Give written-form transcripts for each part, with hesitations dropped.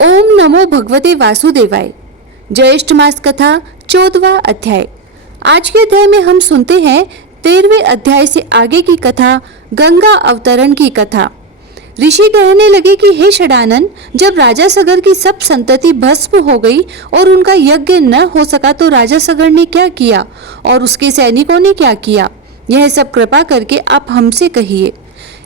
ओम नमो भगवते वासुदेवाय। ज्येष्ठ मास कथा 14वां अध्याय। आज के अध्याय में हम सुनते हैं 13वें अध्याय से आगे की कथा, गंगा अवतरण की कथा। ऋषि कहने लगे कि हे षडानन, जब राजा सगर की सब संतति भस्म हो गई और उनका यज्ञ न हो सका तो राजा सगर ने क्या किया और उसके सैनिकों ने क्या किया, यह सब कृपा करके आप हमसे कहिए।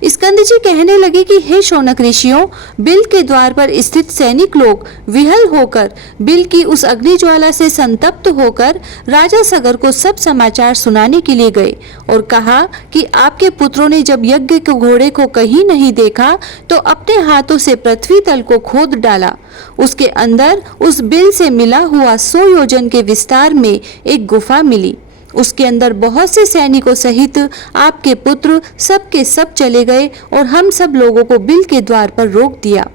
स्कंद जी कहने लगे कि हे शौनक ऋषियों, बिल के द्वार पर स्थित सैनिक लोग विहल होकर बिल की उस अग्नि ज्वाला से संतप्त होकर राजा सगर को सब समाचार सुनाने के लिए गए और कहा कि आपके पुत्रों ने जब यज्ञ के घोड़े को कहीं नहीं देखा तो अपने हाथों से पृथ्वी तल को खोद डाला। उसके अंदर उस बिल से मिला हुआ 100 योजन के विस्तार में एक गुफा मिली। उसके अंदर बहुत से सैनिकों सहित आपके पुत्र सब के सब चले गए और हम सब लोगों को बिल के द्वार पर रोक दिया।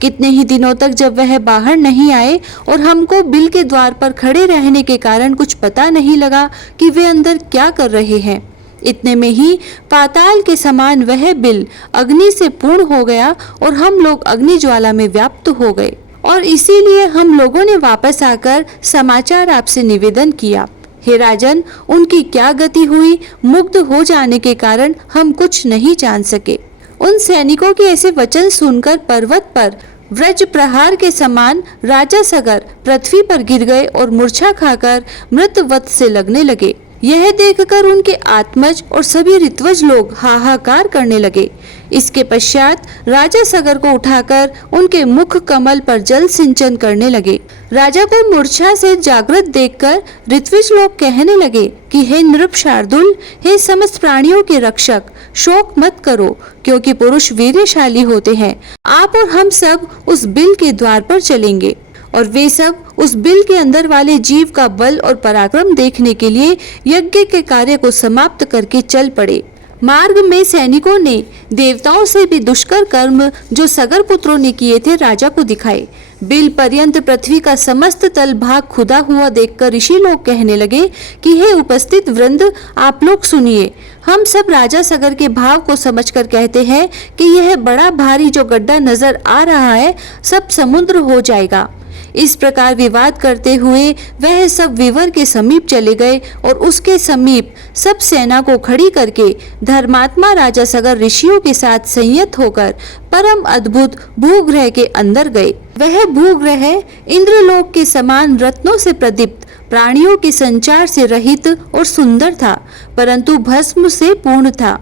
कितने ही दिनों तक जब वह बाहर नहीं आए और हमको बिल के द्वार पर खड़े रहने के कारण कुछ पता नहीं लगा कि वे अंदर क्या कर रहे हैं। इतने में ही पाताल के समान वह बिल अग्नि से पूर्ण हो गया और हम लोग अग्नि ज्वाला में व्याप्त हो गए और इसीलिए हम लोगों ने वापस आकर समाचार आपसे निवेदन किया। हे राजन, उनकी क्या गति हुई, मुग्ध हो जाने के कारण हम कुछ नहीं जान सके। उन सैनिकों के ऐसे वचन सुनकर पर्वत पर वज्र प्रहार के समान राजा सगर पृथ्वी पर गिर गए और मूर्छा खाकर मृतवत से लगने लगे। यह देखकर उनके आत्मज और सभी ऋत्वज लोग हाहाकार करने लगे। इसके पश्चात राजा सगर को उठाकर उनके मुख कमल पर जल सिंचन करने लगे। राजा को मूर्छा से जागृत देखकर ऋत्विज लोग कहने लगे कि हे नृप शार्दुल, हे समस्त प्राणियों के रक्षक, शोक मत करो, क्योंकि पुरुष वीरशाली होते हैं। आप और हम सब उस बिल के द्वार पर चलेंगे। और वे सब उस बिल के अंदर वाले जीव का बल और पराक्रम देखने के लिए यज्ञ के कार्य को समाप्त करके चल पड़े। मार्ग में सैनिकों ने देवताओं से भी दुष्कर कर्म जो सगर पुत्रों ने किए थे राजा को दिखाए। बिल पर्यंत पृथ्वी का समस्त तल भाग खुदा हुआ देखकर ऋषि लोग कहने लगे कि हे उपस्थित वृंद, आप लोग सुनिए। हम सब राजा सगर के भाव को समझकर कहते हैं कि यह बड़ा भारी जो गड्ढा नजर आ रहा है सब समुद्र हो जाएगा। इस प्रकार विवाद करते हुए वह सब विवर के समीप चले गए और उसके समीप सब सेना को खड़ी करके धर्मात्मा राजा सगर ऋषियों के साथ संयत होकर परम अद्भुत भूग्रह के अंदर गए। वह भूग्रह इंद्रलोक के समान रत्नों से प्रदीप्त, प्राणियों के संचार से रहित और सुंदर था, परंतु भस्म से पूर्ण था।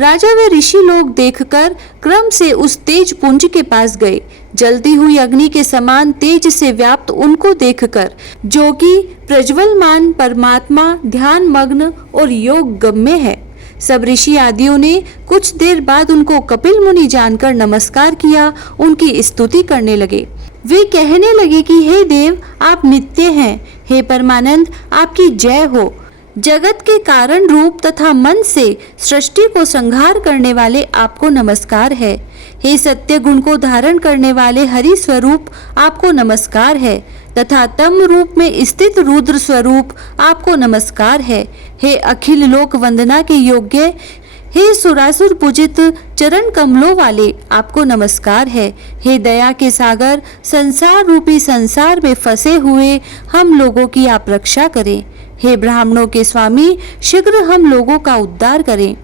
राजा व ऋषि लोग देखकर क्रम से उस तेज पुंज के पास गए। जलती हुई अग्नि के समान तेज से व्याप्त उनको देखकर, जो कि प्रज्वलमान परमात्मा ध्यान मग्न और योग गम्य है, सब ऋषि आदियों ने कुछ देर बाद उनको कपिल मुनि जानकर नमस्कार किया, उनकी स्तुति करने लगे। वे कहने लगे कि हे देव, आप नित्य हैं। हे परमानंद, आपकी जय हो। जगत के कारण रूप तथा मन से सृष्टि को संहार करने वाले आपको नमस्कार है। हे सत्य गुण को धारण करने वाले हरि स्वरूप आपको नमस्कार है तथा तम रूप में स्थित रुद्र स्वरूप आपको नमस्कार है। हे अखिल लोक वंदना के योग्य, हे सुरासुर पूजित चरण कमलों वाले आपको नमस्कार है। हे दया के सागर, संसार रूपी संसार में फंसे हुए हम लोगों की आप रक्षा करें। हे ब्राह्मणों के स्वामी, शीघ्र हम लोगों का उद्धार करें।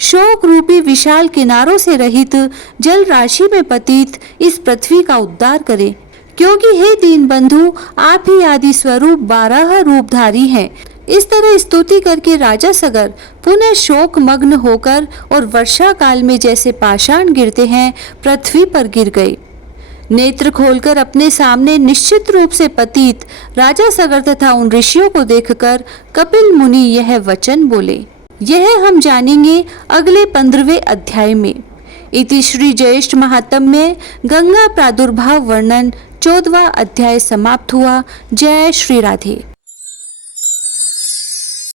शोक रूपी विशाल किनारों से रहित जल राशि में पतित इस पृथ्वी का उद्धार करें, क्योंकि हे दीन बंधु, आप ही आदि स्वरूप 12 रूपधारी हैं। इस तरह स्तुति करके राजा सगर पुनः शोक मग्न होकर और वर्षा काल में जैसे पाषाण गिरते हैं पृथ्वी पर गिर गए। नेत्र खोलकर अपने सामने निश्चित रूप से पतित राजा सगर तथा उन ऋषियों को देखकर कपिल मुनि यह वचन बोले। यह हम जानेंगे अगले 15वें अध्याय में। इति श्री ज्येष्ठ महात्म्य में गंगा प्रादुर्भाव वर्णन 14वां अध्याय समाप्त हुआ। जय श्री राधे।